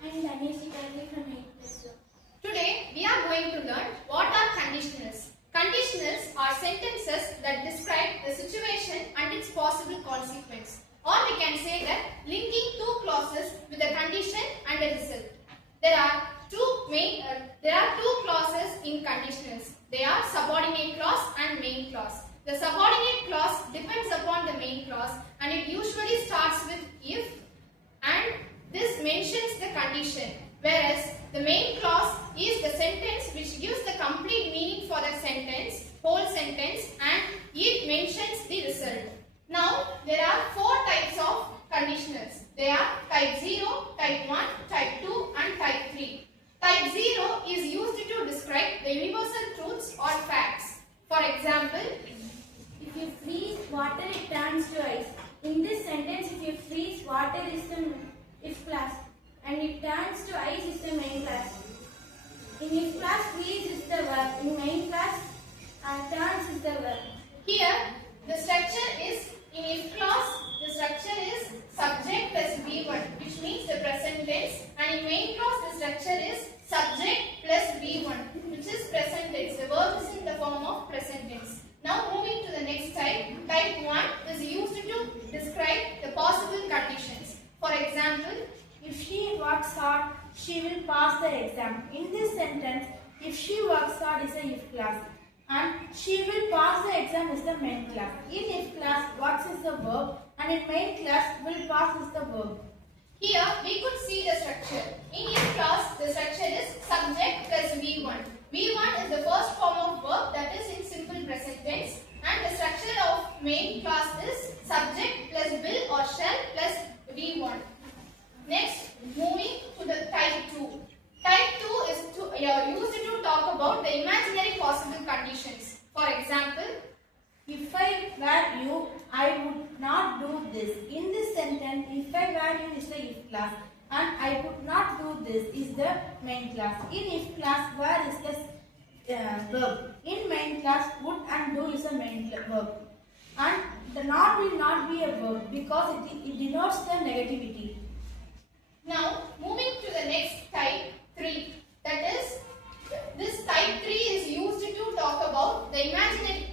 Today we are going to learn what are conditionals. Conditionals are sentences that describe the situation and its possible consequence. Or we can say that linking two clauses with a condition and a result. There are two clauses in conditionals. They are subordinate clause and main clause. The subordinate clause depends upon the main clause and it usually starts with if, and this mentions the condition, whereas the main clause is the sentence which gives the complete meaning for the sentence, whole sentence, and it mentions the result. Now, there are four types of conditionals. They are type 0, type 1, type 2 and type 3. Type 0 is used to describe the universal truths or facts. For example, if you freeze water, it turns to ice. In this sentence, if you freeze water is the if clause and it turns to ice is the main clause. In if clause, freeze is the verb. In main clause, turns is the verb. Here, the structure is in if clause, the structure is subject plus V1, which means the present tense, and in main clause, the structure is subject plus V1, which is present tense. The verb is in the form of present tense. Now moving to the next type, type 1 is used to describe the possible conditions. For example, if she works hard, she will pass the exam. In this sentence, if she works hard is a if clause and she will pass the exam is the main clause. In if clause, works is the verb and in main clause, will pass is the verb. Here we could see the structure. In if clause, the structure is subject plus V1. V1 is the first form of verb that is in simple present tense, and the structure of main clause is subject plus will or shall plus V1. Next, moving to the type 2. Type 2 is used to talk about the imaginary possible conditions. For example, if I were you, I would not do this. In this sentence, if I were you is the if clause and I would not do this is the main clause. In if clause, were is the verb. In main clause, would and do is the main verb. And the not will not be a verb because it denotes the negativity. Now, moving to the next type 3. That is, this type 3 is used to talk about the imaginary.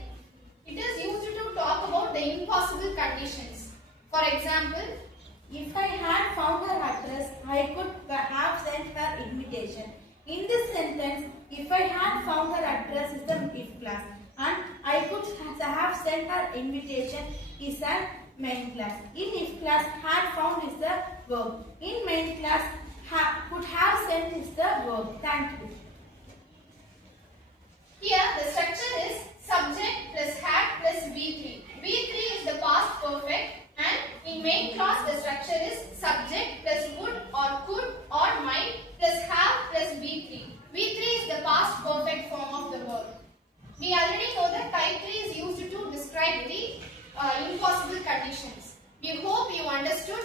It is used to talk about the impossible conditions. For example, if I had found her address, I could have sent her invitation. In this sentence, if I had found her address is the if clause and I could have sent her invitation is a main clause. In if clause, had found is the verb. In main clause, could have sent is the verb. Thank you. Here the structure is subject plus had plus V3. V3 is the past perfect and in main clause the structure is subject plus would or could or might plus have plus V3. V3 is the past perfect form of the verb. We already know that type 3 is used to describe the impossible conditions. We hope you understood